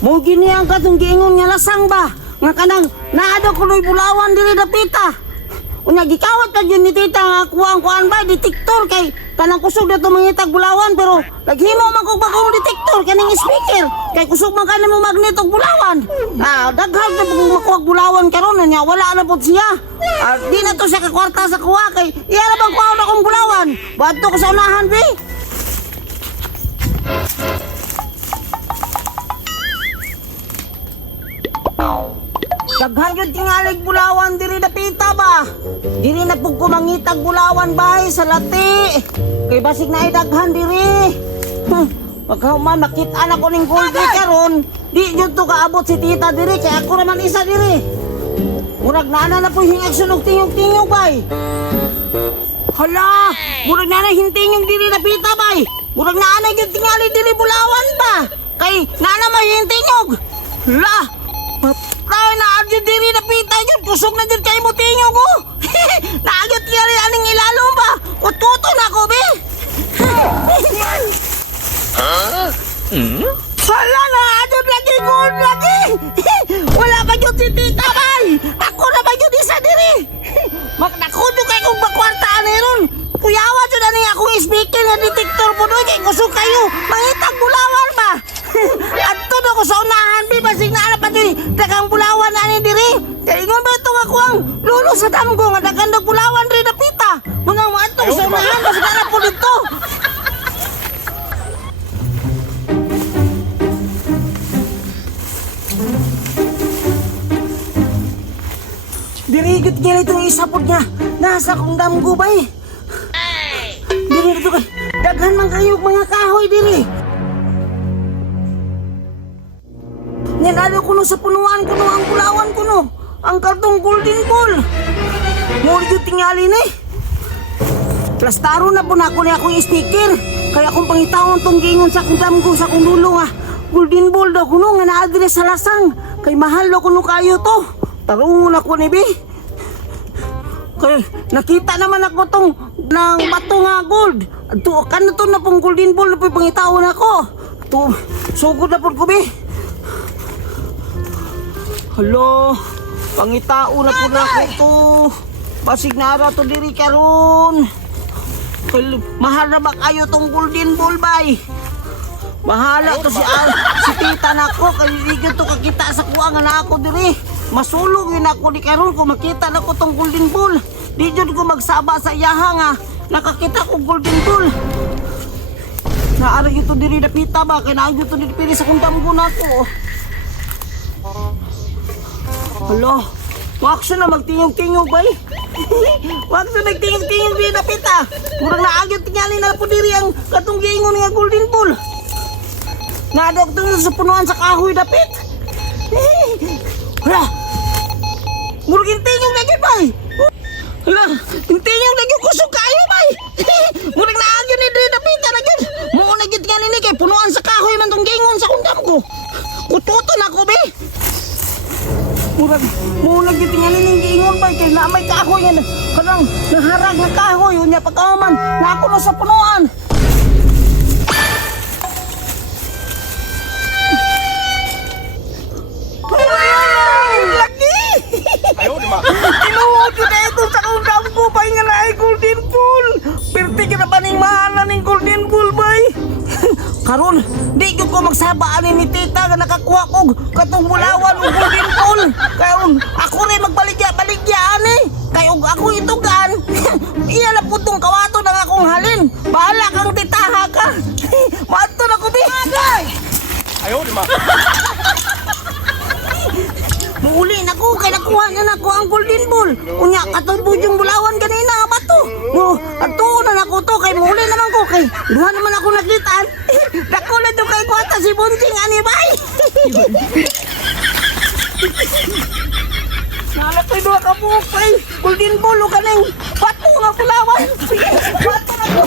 Mo gini ang katong giingon nga lasang ba? Nga kanang naado kunoy bulawan diri dapita. Unya gikawat ka yun ni tita nga kuwang ba detektor kay kanang kusog na to mangitag bulawan pero naghimo man kog bagong detektor kaning speaker kay kusog man kanimo magnet og bulawan. Daghag na pag makuha bulawan karon nya wala na pud siya. Di na to siya ka kwarta sa kuha kay iya na bang kuha na kong bulawan. Badto ko sa unahan bi. Daghan yun tingalig bulawan diri dapita ba? Diri na pug kumangitag bulawan bay sa lati. Kay basig na daghan diri. Pagka man makita na ko ning gold karon, di jud to kaabot si tita diri kay ako naman isa diri. Murag naana na po hingag sunog tingog bay. Hala, murag naana hintingog diri dapita bay. Murag naana gyud tingali diri bulawan ba? Kay naana mahintingog. Hala, patay na adyo diri na pita yun. Kusog na dyan kayo mo tingog ko. Naagyot yari aning ilalo ba? Ututo na ko, be. Hala na, adyo lagi gold lagi. Wala ba yun si tita, bay? Ako na ba yun isa diri? Magnakudo kayo kung bakwartaan na yun. Kuyawa dyan na niya akong speaker na detektor po doon. Kaya kusog kayo. Mangitag bulawan ba? Adto na ko sa unahan, bi. Basig na alap ato dagang bulawan na ni diri. Kaya ingon ba ito ako ang lulo sa damgo nga dagang bulawan rin na pita. Munang maadto ko sa unahan. Basig na alap po dito. Dirigit niya itong isa po niya. Nasa kong damgo ba eh. Diri dito kay daghan man kayo mga kahoy diri. Nilalo ko no sa punuan ko no ang bulawan ko no. Ang kartong golden ball. Muli yung tingali ni. Plastaro na po na ako ni akong speaker. Kaya akong pangitawon tong gingon sa akong damgo sa akong lulo nga. Golden ball daw ko no nga na-address sa lasang. Kay mahal daw ko no kayo to. Tarungon ako ni Bi. Kay nakita naman ako tong ng bato nga gold. Ato kan to na pong golden ball na po pangitawon ako. To sugod na po ko Bi. Hello, pangitao na po na ko to. Basig na ara to diri karon. Mahal na ba kayo tong golden ball bay? Mahala to si tita na ko. Kaya di to kakita sa kuha nga na ako diri. Masulog yun ako di karon kung makita na ko tong golden ball. Di jud ko magsaba sa iyaha nga. Nakakita ko golden ball. Naari ito diri dapita ba? Kaya naagyo ito diri pili sa kundamgo na ko. Hala, wak siya na magtingog-tingog ba eh? Wak siya nagtingog-tingog din na pita. Murang naagyo tingali na po diri ang katong giingon nga golden ball. Naadok doon sa punuan sa kahoy dapit. Hala, murang intingog na yun ba eh? Hala, intingog na yun kusog kayo ba eh? Murang naagyo ni diri dapita na yun. Muna na yun tingali ni kay punuan sa kahoy man tong giingon sa kundam ko. Kututo na ko ba eh? Murag yung tinganin ng giingon ba kay na may kahoy yan kanang naharag na kahoy yun niya pagkaman na ako na sa punuan. Lagi! Ayaw di ma! Tinuod ko na ito sa kundam ko ba nga na ay golden pool. Perti ka na ba ning mahala ning golden pool ba karon, di ko magsabaan ni tita nga nakakuha ko katong bulawan o golden pool. Kaya ako na magbaligya-baligyaan eh. Kaya ako itugan. Iya na po itong kawato ng akong halin. Bahala kang titaha ka. Mato na ko di. Ayaw di ma. Muuli na ko. Kaya nakuha na ako ang golden pool. Unya katulbod yung bulawan ganina nga bato. Ato na ako to. Kaya muuli naman ko. Kaya duha naman ako naglitan. Dako na to kay kwata si Bunting anibay. Nalapay doon ka po kay golden ball o kaning bato nga bulawan. Bato na po.